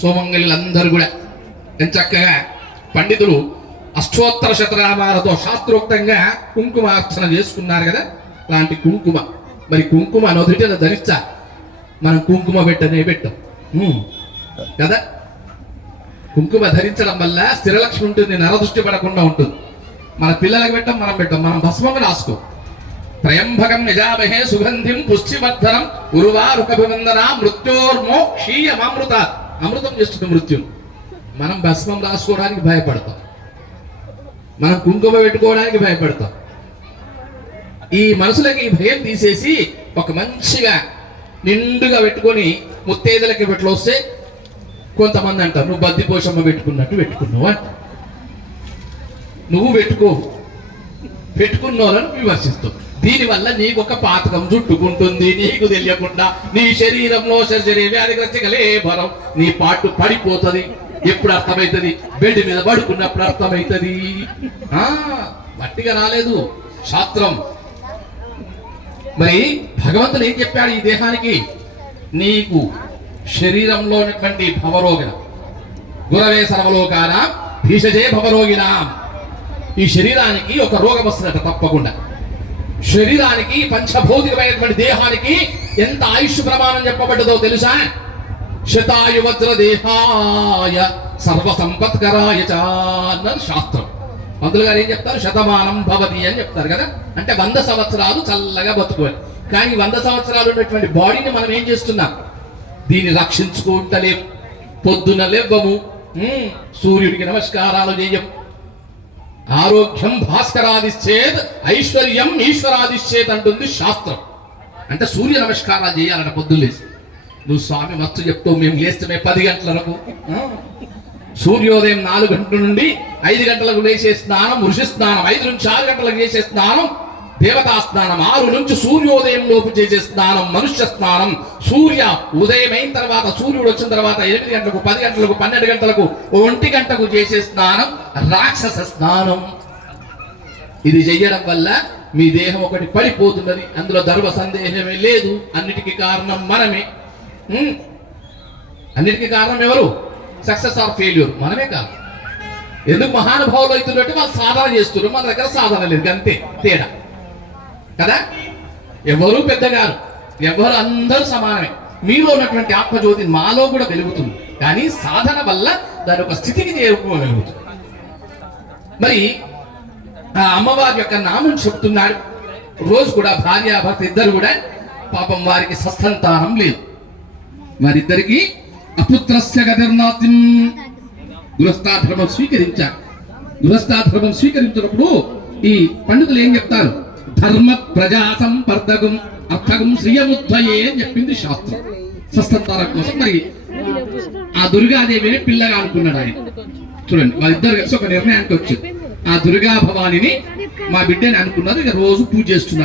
సోమంగళులందరూ కూడా చక్కగా పండితులు అష్టోత్తర శతనామాలతో శాస్త్రోక్తంగా కుంకుమార్చన చేసుకున్నారు కదా. అలాంటి కుంకుమ, మరి కుంకుమ నొదిటిలో ధరించా, మనం కుంకుమ పెట్టనే పెట్టాం కదా. కుంకుమ ధరించడం వల్ల స్థిరలక్ష్మి ఉంటుంది, నరదృష్టి పడకుండా ఉంటుంది. మన పిల్లలకు పెట్టం, మనం పెట్టాం. మనం భస్మం రాసుకో. త్రయంబకం యజామహే సుగంధిం పుష్టివర్ధనం ఉర్వారుకభివందన మృత్యోర్మోక్షీయమామృత. అమృతం చేస్తుంది మృత్యును. మనం భస్మం రాసుకోవడానికి భయపడతాం, మనం కుంకుమ పెట్టుకోవడానికి భయపడతాం. ఈ మనసులకి ఈ భయం తీసేసి ఒక మంచిగా నిండుగా పెట్టుకొని ముత్తేదలకి పెట్లు వస్తే కొంతమంది అంటారు నువ్వు బద్దిపోషమ్మ పెట్టుకున్నట్టు పెట్టుకున్నావు అంట. నువ్వు పెట్టుకున్నావులను విమర్శిస్తావు. దీనివల్ల నీకు ఒక పాతకం చుట్టుకుంటుంది, నీకు తెలియకుండా నీ శరీరంలో వ్యాధిగ్రస్తలే భరం, నీ పాటు పడిపోతుంది. ఎప్పుడు అర్థమవుతుంది? బెడ్ మీద పడుకున్నప్పుడు అర్థమవుతుంది. మట్టిగా రాలేదు శాస్త్రం. మరి భగవంతుడు ఏం చెప్పాడు ఈ దేహానికి? నీకు శరీరంలో ఉన్నటువంటి భవరోగిన గురవే సర్వలోకాన భీషజే భవరోగిన. ఈ శరీరానికి ఒక రోగం వస్తుందట తప్పకుండా. శరీరానికి పంచభౌతికమైనటువంటి దేహానికి ఎంత ఆయుష్ ప్రమాణం చెప్పబడ్డదో తెలుసా? శతాయు వజ్ర దేహాయ సర్వ సంపత్కరాయ చ అన్నారు శాస్త్రం. పంతులు గారు ఏం చెప్తారు? శతమానం భవతి అని చెప్తారు కదా. అంటే 100 సంవత్సరాలు చల్లగా బతుకోవాలి. కానీ 100 సంవత్సరాలు ఉన్నటువంటి బాడీని మనం ఏం చేస్తున్నాం? దీన్ని రక్షించుకుంటలేం. పొద్దున లేవము, సూర్యుడికి నమస్కారాలు చేయం. ఆరోగ్యం భాస్కరాదిశ్చేత్ ఐశ్వర్యం ఈశ్వరాదిశ్చేత్ అంటుంది శాస్త్రం. అంటే సూర్య నమస్కారాలు చేయాలంట పొద్దులేసి. నువ్వు స్వామి మస్తు చెప్తావు, మేము లేస్తమే 10 గంటలకు. సూర్యోదయం 4 గంటల నుండి 5 గంటలకు లేచే స్నానం ఋషి స్నానం, 5 నుంచి 6 గంటలకు చేసే స్నానం దేవతా స్నానం, 6 నుంచి సూర్యోదయం లోపు చేసే స్నానం మనుష్య స్నానం. సూర్య ఉదయం అయిన తర్వాత, సూర్యుడు వచ్చిన తర్వాత 8 గంటలకు 10 గంటలకు 12 గంటలకు 1 గంటకు చేసే స్నానం రాక్షస స్నానం. ఇది చెయ్యడం వల్ల మీ దేహం ఒకటి పడిపోతున్నది, అందులో ధర్మ సందేహమే లేదు. అన్నిటికీ కారణం మనమే. అన్నిటికీ కారణం ఎవరు? సక్సెస్ ఆర్ ఫెయిల్యూర్ మనమే కాదు. ఎందుకు మహానుభావులు అవుతున్నట్టు వాళ్ళు సాధన చేస్తున్నారు, మన దగ్గర సాధన లేదు, అంతే తేడా కదా. ఎవరు పెద్దగారు, ఎవరు అందరూ సమానమే. మీలో ఉన్నటువంటి ఆత్మజ్యోతి మాలో కూడా వెలుగుతుంది, కానీ సాధన వల్ల దాని ఒక స్థితికి చేరుకోగలుగుతుంది. మరి ఆ అమ్మవారి యొక్క నామం చెప్తున్నాడు. రోజు కూడా భార్యాభర్త ఇద్దరు కూడా పాపం వారికి సత్సంతానం లేదు. వారిద్దరికి అపుత్రస్య గతిర్నాస్తిం గృహస్థాధర్మం స్వీకరించారు. గృహస్థాధర్మం స్వీకరించినప్పుడు ఈ పండితులు ఏం చెప్తారు? ధర్మ ప్రజా సంపర్దకం అర్థకం శ్రియముద్వయే అని చెప్పింది శాస్త్రం. సత్సంతానం కోసం మరి ఆ దుర్గాదేవిని పిల్లగా అనుకున్నాడు ఆయన. చూడండి, వాళ్ళిద్దరు కలిసి ఒక నిర్ణయానికి వచ్చింది. ఆ దుర్గా భవానిని మా బిడ్డని అనుకున్నారు. ఇక రోజు పూజ చేస్తున్నారు.